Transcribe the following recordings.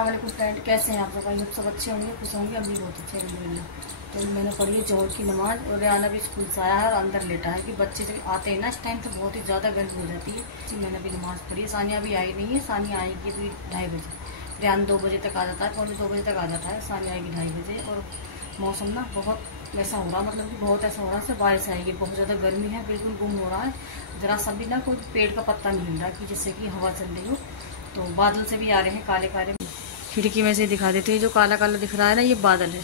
अस्सलाम वालेकुम फ्रेंड, कैसे हैं आप लोग? आप सब अच्छे होंगे, खुश होंगे। हम भी बहुत अच्छे हैं। तो मैंने पढ़ी है जोहर की नमाज और रियाना भी स्कूल से आया है और अंदर लेटा है कि बच्चे जब आते हैं ना इस टाइम तो बहुत ही ज़्यादा गर्मी हो जाती है। जी मैंने भी नमाज़ पढ़ी है। सानिया भी आई नहीं है, सानिया आएगी अभी 2:30 बजे। रियान 2 बजे तक आ जाता है, पौने 2 बजे तक आ जाता है। सानिया आएगी 2:30 बजे। और मौसम ना बहुत वैसा हो रहा, मतलब कि बहुत ऐसा हो रहा है बारिश आएगी। बहुत ज़्यादा गर्मी है, बिल्कुल गुम हो रहा है। ज़रा सा भी ना कोई पेड़ का पत्ता नहीं हिल रहा कि जिससे कि हवा चल रही हो। तो बादल से भी आ रहे हैं काले काले। खिड़की में से दिखा देते हैं, जो काला काला दिख रहा है ना ये बादल है।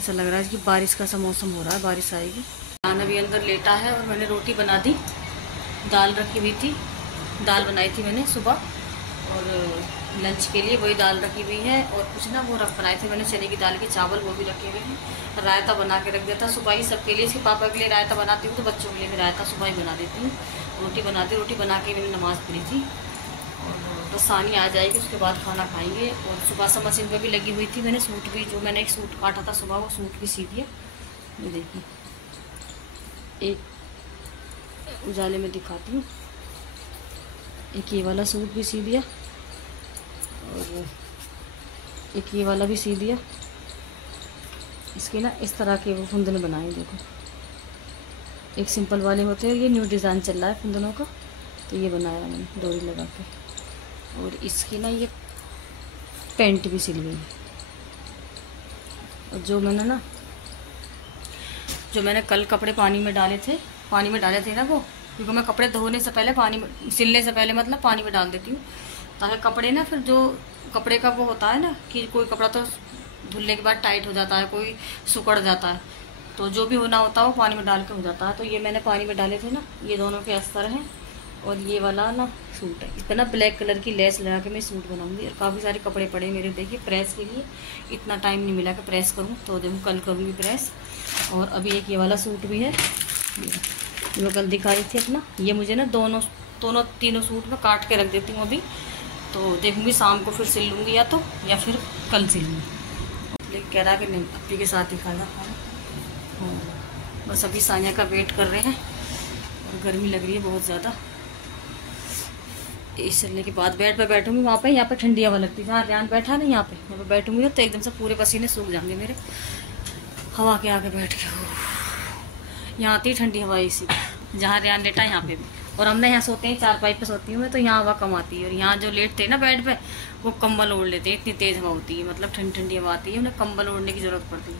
ऐसा लग रहा है कि बारिश का सा मौसम हो रहा है, बारिश आएगी। खाना भी अंदर लेटा है और मैंने रोटी बना दी। दाल रखी हुई थी, दाल बनाई थी मैंने सुबह और लंच के लिए वही दाल रखी हुई है। और कुछ ना वो बनाए थे मैंने चने की दाल के चावल, वो भी रखे हुए हैं। रायता बना के रख दिया था सुबह ही सबके लिए। इसके पापा के लिए रायता बनाती हूँ तो बच्चों के लिए भी रायता सुबह ही बना देती हूँ। रोटी बनाती, रोटी बना के मैंने नमाज़ पढ़ी थी और बस सानिया आ जाएगी उसके बाद खाना खाएंगे। और सुबह से मशीन पर भी लगी हुई थी। मैंने सूट भी, जो मैंने एक सूट काटा था सुबह, वो सूट भी सी दिया। ये देखिए, एक उजाले में दिखाती हूँ। एक ये वाला सूट भी सी दिया और एक ये वाला भी सी दिया। इसके ना इस तरह के वो फुंदने बनाए, देखो। एक सिंपल वाले होते हैं, ये न्यू डिज़ाइन चल रहा है फुंदनों का, तो ये बनाया मैंने डोरी लगा के। और इसकी ना ये पैंट भी सिल गई। और जो मैंने कल कपड़े पानी में डाले थे ना वो, क्योंकि मैं कपड़े धोने से पहले सिलने से पहले मतलब पानी में डाल देती हूँ, ताकि कपड़े ना, फिर जो कपड़े का वो होता है ना कि कोई कपड़ा तो धुलने के बाद टाइट हो जाता है, कोई सुकड़ जाता है, तो जो भी होना होता है वो पानी में डाल के हो जाता है। तो ये मैंने पानी में डाले थे ना, ये दोनों के अस्तर हैं। और ये वाला ना सूट है, इस पर ना ब्लैक कलर की लेस लगा के मैं सूट बनाऊंगी। और काफ़ी सारे कपड़े पड़े मेरे, देखिए प्रेस के लिए इतना टाइम नहीं मिला कि प्रेस करूँ, तो देखो कल करूँगी प्रेस। और अभी एक ये वाला सूट भी है, मैं कल दिखा रही थी अपना। ये मुझे ना तीनों सूट में काट के रख देती हूँ अभी, तो देखूँगी शाम को फिर सिल लूँगी या फिर कल सिल लूँगी। लेकिन कह रहा कि नहीं अपनी के साथ ही खाना। बस अभी सानिया का वेट कर रहे हैं और गर्मी लग रही है बहुत ज़्यादा। इस चलने के बाद बेड पे बैठूंगी वहाँ पे, यहाँ पे ठंडी हवा लगती है। जहाँ रियान बैठा ना यहाँ पे बैठूंगी तो एकदम से पूरे पसीने सूख जाएंगे मेरे, हवा के आगे बैठ के। यहाँ आती है ठंडी हवा इसी, जहाँ रियान लेटा है यहाँ पे भी। और हम ना यहाँ सोते हैं, चारपाई पे सोती हूँ मैं, तो यहाँ हवा कम आती है। और यहाँ जो लेटते हैं ना बेड पे, वो कंबल ओढ़ लेते हैं, इतनी तेज़ हवा होती है, मतलब ठंडी ठंडी हवा आती है, उन्हें कंबल ओढ़ने की ज़रूरत पड़ती है।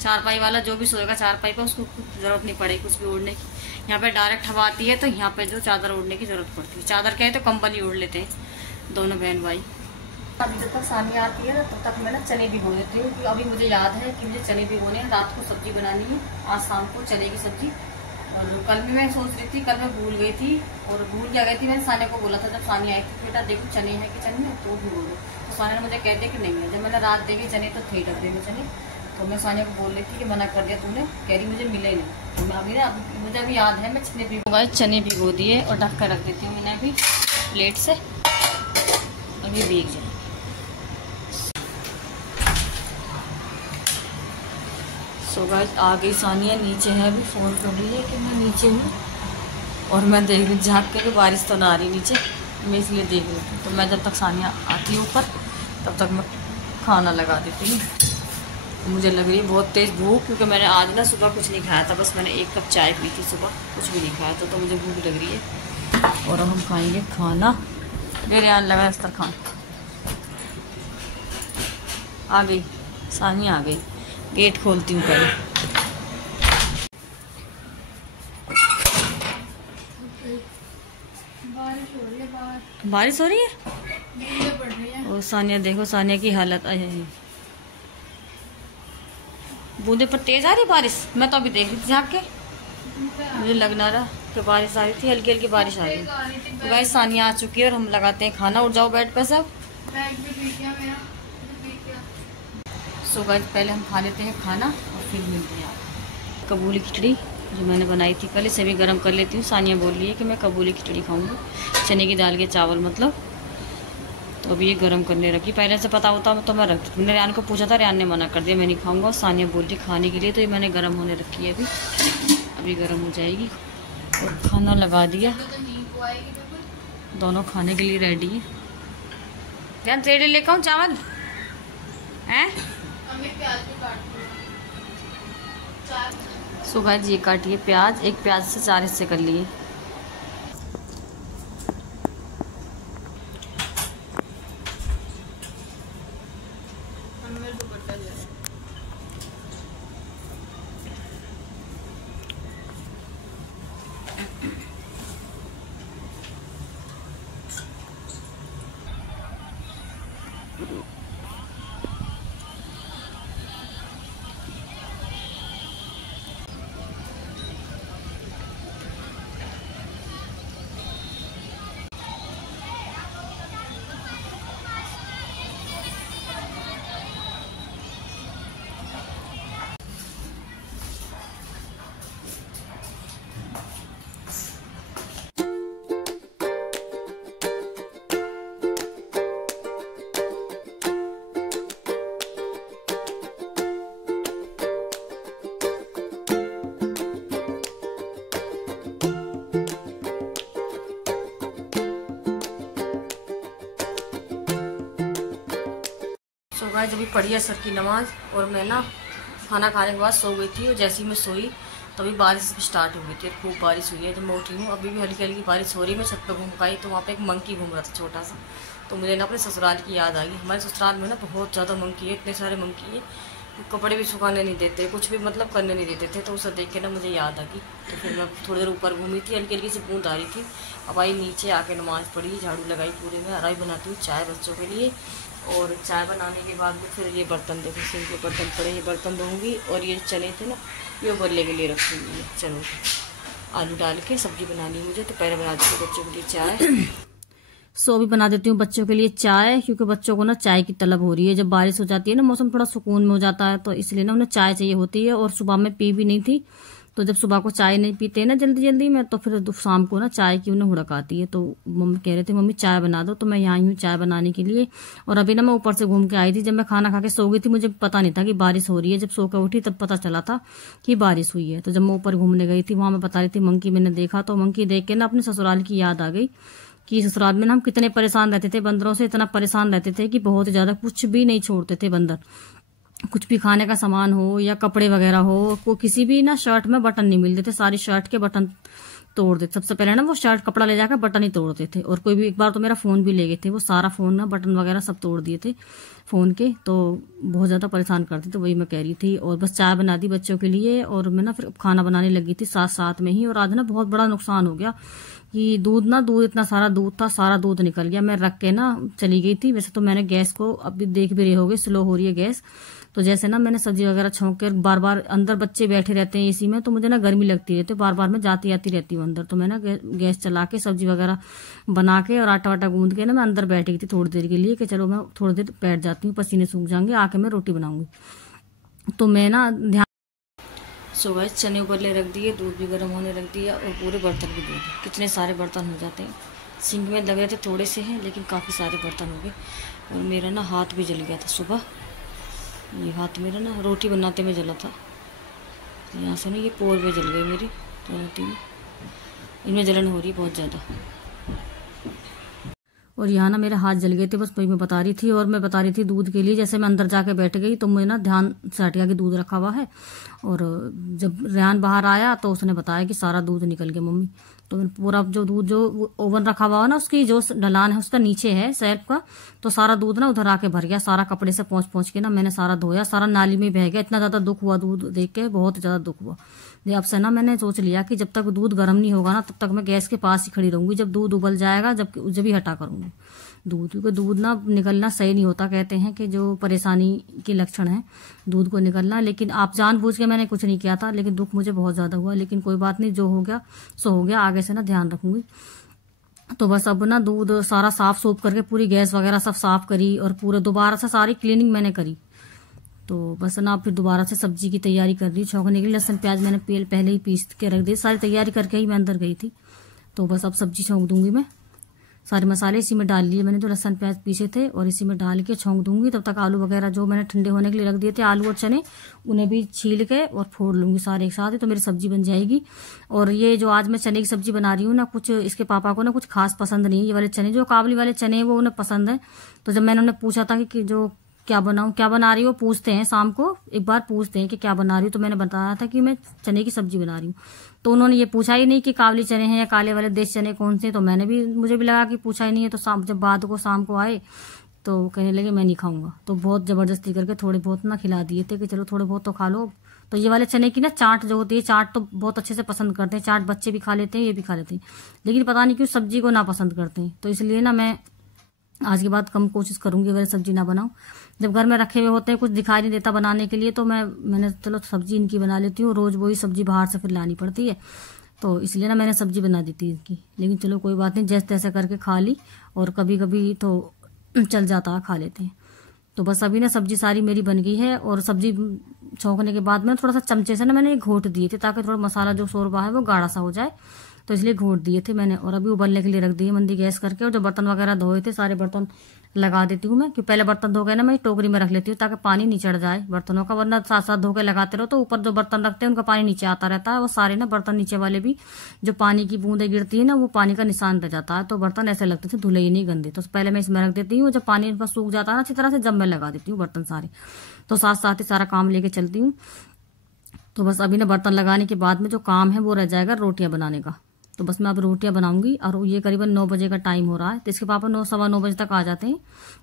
चारपाई वाला जो भी सोएगा चारपाई पे, उसको ज़रूरत नहीं पड़ेगी कुछ भी ओढ़ने की। यहाँ पे डायरेक्ट हवा आती है, तो यहाँ पे जो चादर ओढ़ने की ज़रूरत पड़ती है। चादर क्या है तो कंबल ही ओढ़ लेते हैं दोनों बहन भाई। अभी जब तक सानिया आती है ना तब तक मैं ना चने भिगो देती हूँ, क्योंकि अभी मुझे याद है कि मुझे चने भिगोने हैं। रात को सब्जी बनानी है, आज शाम को चने की सब्जी। और कल भी मैं सोच रही थी, कल मैं भूल गई थी और भूल क्या गई थी। मैंने सानिया को बोला था जब सानिया आई थी, बेटा देखो चने हैं किचन में तो भिगो दो। तो सानिया ने मुझे कह दिया कि नहीं है। जब मैंने रात देखे चने तो थे डब्बे में चने, तो मैं सानिया को बोल रही थी कि मना कर दिया तूने, कह रही मुझे मिले नहीं। तो मैं अभी मुझे अभी याद है, मैं चने भिगो दिए और ढक कर रख देती हूँ मैंने अभी प्लेट से, अभी भीग जाए। सो गाइस आ गई सानिया, नीचे है, अभी फ़ोन कर रही है कि मैं नीचे हूँ। और मैं देख रही झाँक के कि बारिश तो ना आ रही नीचे, मैं इसलिए देख रही थी। तो मैं जब तक सानिया आती है ऊपर तब तक मैं खाना लगा देती हूँ। मुझे लग रही है बहुत तेज़ भूख, क्योंकि मैंने आज ना सुबह कुछ नहीं खाया था, बस मैंने 1 कप चाय पी थी सुबह, कुछ भी नहीं खाया था। तो मुझे भूख लग रही है और अब हम खाएंगे खाना। मेरे यहाँ लगा अस्तर खान आ गई, सानिया आ गई। गेट खोलती हूँ पहले। बारिश हो रही है और सानिया देखो, सानिया की हालत है। बूंदे पर तेज आ रही बारिश, मैं तो अभी देख रही थी झाँक के, मुझे लग ना रहा कि बारिश आ रही थी, हल्की हल्की बारिश आ रही है। तो गाइस सानिया आ चुकी है और हम लगाते हैं खाना। उठ जाओ बेड पे सब। सो गाइस पहले हम खा लेते हैं खाना और फिर मिलते हैं। कबूली खिचड़ी जो मैंने बनाई थी कल, इसे भी गर्म कर लेती हूँ। सानिया बोल रही है कि मैं कबूली खिचड़ी खाऊंगी, चने की दाल के चावल मतलब। तो अभी ये गर्म करने रखी, पहले से पता होता तो मैं रख देती। मैंने रियान को पूछा था, रियान ने मना कर दिया, मैं नहीं खाऊंगा। और सानिया बोल रही खाने के लिए, तो ये मैंने गर्म होने रखी है अभी गर्म हो जाएगी। और खाना लगा दिया, दोनों खाने के लिए रेडी है। ध्यान तेरे लिए लेकर आऊं चावल हैं? प्याज भी काटती हूँ। सो गाइस ये काटिए प्याज, एक प्याज से 4 हिस्से कर लिए। सो गाइस अभी पढ़ी है सर की नमाज और मैं ना खाना खाने के बाद सो गई थी और जैसे ही मैं सोई तभी बारिश स्टार्ट हो गई थी। खूब बारिश हुई है जब मैं उठी हूँ। अभी भी हल्की हल्की बारिश हो रही है। मैं छत पर घूम पाई तो वहाँ पे एक मंकी घूम रहा था छोटा सा, तो मुझे ना अपने ससुराल की याद आ गई। हमारे ससुराल में ना बहुत ज़्यादा मंकी है, इतने सारे मंकी है, कपड़े भी सुखाने नहीं देते, कुछ भी मतलब करने नहीं देते थे। तो उसे देख के ना मुझे याद आ गई। तो फिर मैं थोड़ी देर ऊपर घूमी थी, हल्की हल्की सी बूंद आ रही थी। अब आई नीचे आके नमाज़ पढ़ी, झाड़ू लगाई पूरे में, अराई बनाती हूँ चाय बच्चों के लिए। और चाय बनाने के बाद में फिर ये बर्तन देखो, सिंक के बर्तन पड़े, ये बर्तन धोऊंगी। और ये चने थे ना ये उबलने के लिए रखूँगी। चलो आलू डाल के सब्जी बनानी है मुझे, तो पहले बना देती हूँ बच्चों के लिए चाय। सो अभी बना देती हूँ बच्चों के लिए चाय, क्योंकि बच्चों को ना चाय की तलब हो रही है। जब बारिश हो जाती है ना मौसम थोड़ा सुकून में हो जाता है, तो इसलिए ना उन्हें चाय चाहिए होती है। और सुबह में पी भी नहीं थी, तो जब सुबह को चाय नहीं पीते ना जल्दी जल्दी में, तो फिर शाम को ना चाय की उन्हें हुड़क आती है। तो मम्मी कह रहे थे मम्मी चाय बना दो, तो मैं यहाँ हूँ चाय बनाने के लिए। और अभी ना मैं ऊपर से घूम के आई थी। जब मैं खाना खा के सो गई थी मुझे पता नहीं था कि बारिश हो रही है। जब सो कर उठी तब पता चला था कि बारिश हुई है। तो जब मैं ऊपर घूमने गई थी वहां मैं बता रही थी मंकी मैंने देखा, तो मंकी देख के ना अपने ससुराल की याद आ गई कि ससुराल में ना हम कितने परेशान रहते थे बंदरों से। इतना परेशान रहते थे कि बहुत ज्यादा, कुछ भी नहीं छोड़ते थे बंदर। कुछ भी खाने का सामान हो या कपड़े वगैरह हो, को किसी भी ना शर्ट में बटन नहीं मिलते थे, सारी शर्ट के बटन तोड़ देते। सबसे पहले ना वो शर्ट कपड़ा ले जाकर बटन ही तोड़ते थे। और कोई भी, एक बार तो मेरा फोन भी ले गए थे, वो सारा फोन ना बटन वगैरह सब तोड़ दिए थे फोन के। तो बहुत ज्यादा परेशान करते थे, वही मैं कह रही थी। और बस चाय बना दी बच्चों के लिए और मैं ना फिर खाना बनाने लगी थी साथ साथ में ही। और आज ना बहुत बड़ा नुकसान हो गया कि दूध इतना सारा दूध था, सारा दूध निकल गया। मैं रख के ना चली गई थी। वैसे तो मैंने गैस को, अभी देख भी रहे होगे स्लो हो रही है गैस, तो जैसे ना मैंने सब्जी वगैरह छौंक कर, बार बार अंदर बच्चे बैठे रहते हैं इसी में, तो मुझे ना गर्मी लगती रहती है, बार बार मैं जाती आती रहती हूँ अंदर। तो मैं ना गैस चला के सब्जी वगैरह बना के और आटा वाटा गूंद के ना मैं अंदर बैठ गई थी थोड़ी देर के लिए कि चलो मैं थोड़ी देर बैठ जाती हूँ, पसीने सूख जाएंगे, आके मैं रोटी बनाऊंगी। तो मैं ना ध्यान सुबह चने उबलने रख दिए, दूध भी गर्म होने रख दिया और पूरे बर्तन भी धो दिए। कितने सारे बर्तन हो जाते हैं। सिंक में लग रहे थे थोड़े से हैं, लेकिन काफ़ी सारे बर्तन हो गए। और मेरा ना हाथ भी जल गया था सुबह, ये हाथ मेरा ना रोटी बनाते में जला था। यहाँ से ना ये पोर में जल गई मेरी, तो रोटी में इनमें जलन हो रही है बहुत ज़्यादा। और यहाँ ना मेरे हाथ जल गए थे, बस वही मैं बता रही थी। और मैं बता रही थी दूध के लिए, जैसे मैं अंदर जाके बैठ गई तो मुझे ना ध्यान से हट गया कि दूध रखा हुआ है। और जब रेहान बाहर आया तो उसने बताया कि सारा दूध निकल गया मम्मी। तो पूरा जो दूध, जो ओवन रखा हुआ है ना उसकी जो ढलान है उसका नीचे है सेल्फ का, तो सारा दूध ना उधर आके भर गया। सारा कपड़े से पहुंच के ना मैंने सारा धोया, सारा नाली में बह गया। इतना ज्यादा दुख हुआ दूध देख के, बहुत ज्यादा दुख हुआ। अब से ना मैंने सोच लिया कि जब तक दूध गर्म नहीं होगा ना तब तक मैं गैस के पास ही खड़ी रहूंगी। जब दूध उबल जाएगा जब ही हटा करूंगी दूध, क्योंकि दूध ना निकलना सही नहीं होता। कहते हैं कि जो परेशानी के लक्षण है दूध को निकलना। लेकिन आप जानबूझ के मैंने कुछ नहीं किया था, लेकिन दुख मुझे बहुत ज्यादा हुआ। लेकिन कोई बात नहीं, जो हो गया सो हो गया, आगे से ना ध्यान रखूंगी। तो बस अब ना दूध सारा साफ सूफ करके पूरी गैस वगैरह सब साफ करी और पूरे दोबारा से सारी क्लीनिंग मैंने करी। तो बस ना फिर दोबारा से सब्जी की तैयारी कर रही, छौंकने के लिए लहसुन प्याज मैंने पहले ही पीस के रख दी, सारी तैयारी करके ही मैं अंदर गई थी। तो बस अब सब्जी छौंक दूंगी मैं। सारे मसाले इसी में डाल लिए मैंने, जो लहसुन प्याज पीसे थे, और इसी में डाल के छौंक दूंगी। तब तक आलू वगैरह जो मैंने ठंडे होने के लिए रख दिए थे, आलू और चने, उन्हें भी छील के और फोड़ लूंगी सारे एक साथ ही, तो मेरी सब्जी बन जाएगी। और ये जो आज मैं चने की सब्जी बना रही हूँ ना, कुछ इसके पापा को ना कुछ खास पसंद नहीं है। ये वाले चने जो काबुली वाले चने हैं वो उन्हें पसंद है। तो जब मैंने उन्हें पूछा था कि जो क्या बनाऊं, क्या बना रही हो, पूछते हैं शाम को एक बार पूछते हैं कि क्या बना रही हो, तो मैंने बताया था कि मैं चने की सब्जी बना रही हूँ। तो उन्होंने ये पूछा ही नहीं कि काबुली चने हैं या काले वाले देश चने कौन से। तो मुझे भी लगा कि पूछा ही नहीं है। तो शाम को आए तो कहने लगे मैं नहीं खाऊंगा। तो बहुत जबरदस्ती करके थोड़े बहुत ना खिला दिए थे कि चलो थोड़े बहुत तो खा लो। तो ये वाले चने की ना चाट जो होती है, चाट तो बहुत अच्छे से पसंद करते हैं, चाट बच्चे भी खा लेते हैं, ये भी खा लेते हैं, लेकिन पता नहीं क्यों सब्जी को ना पसंद करते हैं। तो इसलिए ना मैं आज के बाद कम कोशिश करूंगी वैसे सब्जी ना बनाऊं। जब घर में रखे हुए होते हैं, कुछ दिखाई नहीं देता बनाने के लिए, तो मैंने चलो सब्जी इनकी बना लेती हूँ। रोज वही सब्जी बाहर से फिर लानी पड़ती है, तो इसलिए ना मैंने सब्जी बना दी थी इनकी। लेकिन चलो कोई बात नहीं, जैसे तैसे करके खा ली, और कभी कभी तो चल जाता है, खा लेते हैं। तो बस अभी ना सब्जी सारी मेरी बन गई है, और सब्जी छौंकने के बाद में थोड़ा सा चमचे से ना मैंने घोट दिए थे, ताकि थोड़ा मसाला जो शोरबा है वो गाढ़ा सा हो जाए, तो इसलिए घोट दिए थे मैंने। और अभी उबलने के लिए रख दिए मंदी गैस करके। और जो बर्तन वगैरह धोए थे, सारे बर्तन लगा देती हूँ मैं, कि पहले बर्तन धो के ना मैं टोकरी में रख लेती हूँ, ताकि पानी नहीं चढ़ जाए बर्तनों का, वरना साथ साथ धो के लगाते रहो तो ऊपर जो बर्तन रखते हैं उनका पानी नीचे आता रहता है। वो सारे ना बर्तन नीचे वाले भी जो पानी की बूंदें गिरती है ना, वो पानी का निशान रह जाता है, तो बर्तन ऐसे लगते थे धुले ही नहीं गंदे। तो पहले मैं इसमें रख देती हूँ, जब पानी इनका सूख जाता है ना अच्छी तरह से, जब मैं लगा देती हूँ बर्तन सारे। तो साथ साथ ही सारा काम लेके चलती हूँ। तो बस अभी ना बर्तन लगाने के बाद में जो काम है वो रह जाएगा रोटियां बनाने का। तो बस मैं अब रोटियां बनाऊंगी, और ये करीबन 9 बजे का टाइम हो रहा है। तो इसके पापा 9 बजे तक आ जाते हैं,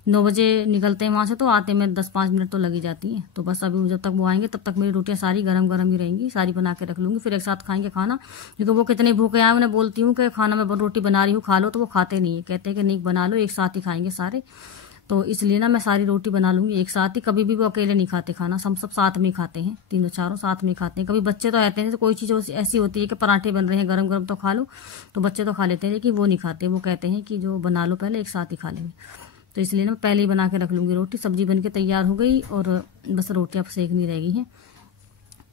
9 बजे निकलते हैं वहां से, तो आते में 10-5 मिनट तो लगी जाती हैं। तो बस अभी जब तक वो आएंगे तब तक मेरी रोटियां सारी गरम गरम ही रहेंगी, सारी बना के रख लूंगी, फिर एक साथ खाएंगे खाना। क्योंकि वो कितने भूखे आए, उन्हें बोलती हूँ कि खाना मैं रोटी बना रही हूँ खा लो, तो वो खाते नहीं है, कहते हैं कि नहीं बना लो, एक साथ ही खाएंगे सारे। तो इसलिए ना मैं सारी रोटी बना लूंगी एक साथ ही। कभी भी वो अकेले नहीं खाते खाना, हम सब साथ में ही खाते हैं, तीनों चारों साथ में ही खाते हैं। कभी बच्चे तो रहते हैं, तो कोई चीज ऐसी होती है कि पराठे बन रहे हैं गरम गरम तो खा लो, तो बच्चे तो खा लेते हैं, लेकिन वो नहीं खाते, वो कहते हैं कि जो बना लो पहले एक साथ ही खा लेंगे। तो इसलिए ना पहले ही बना के रख लूंगी रोटी। सब्जी बन के तैयार हो गई, और बस रोटियां सेकनी रह गई हैं।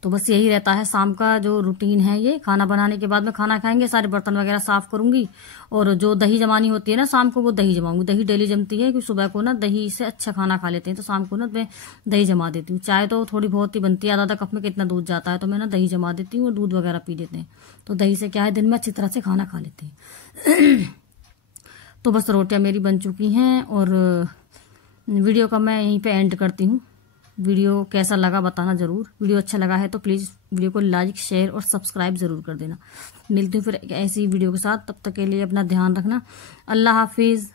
तो बस यही रहता है शाम का जो रूटीन है। ये खाना बनाने के बाद में खाना खाएंगे, सारे बर्तन वगैरह साफ करूंगी, और जो दही जमानी होती है ना शाम को, वो दही जमाऊंगी। दही डेली जमती है, क्योंकि सुबह को ना दही से अच्छा खाना खा लेते हैं, तो शाम को ना मैं दही जमा देती हूँ। चाय तो थोड़ी बहुत ही बनती है, आधा कप में कितना दूध जाता है, तो मैं ना दही जमा देती हूँ और दूध वगैरह पी लेते हैं। तो दही से क्या है, दिन में अच्छी तरह से खाना खा लेते हैं। तो बस रोटियां मेरी बन चुकी हैं, और वीडियो का मैं यहीं पे एंड करती हूँ। वीडियो कैसा लगा बताना जरूर। वीडियो अच्छा लगा है तो प्लीज वीडियो को लाइक शेयर और सब्सक्राइब जरूर कर देना। मिलती हूँ फिर ऐसी वीडियो के साथ, तब तक के लिए अपना ध्यान रखना। अल्लाह हाफिज।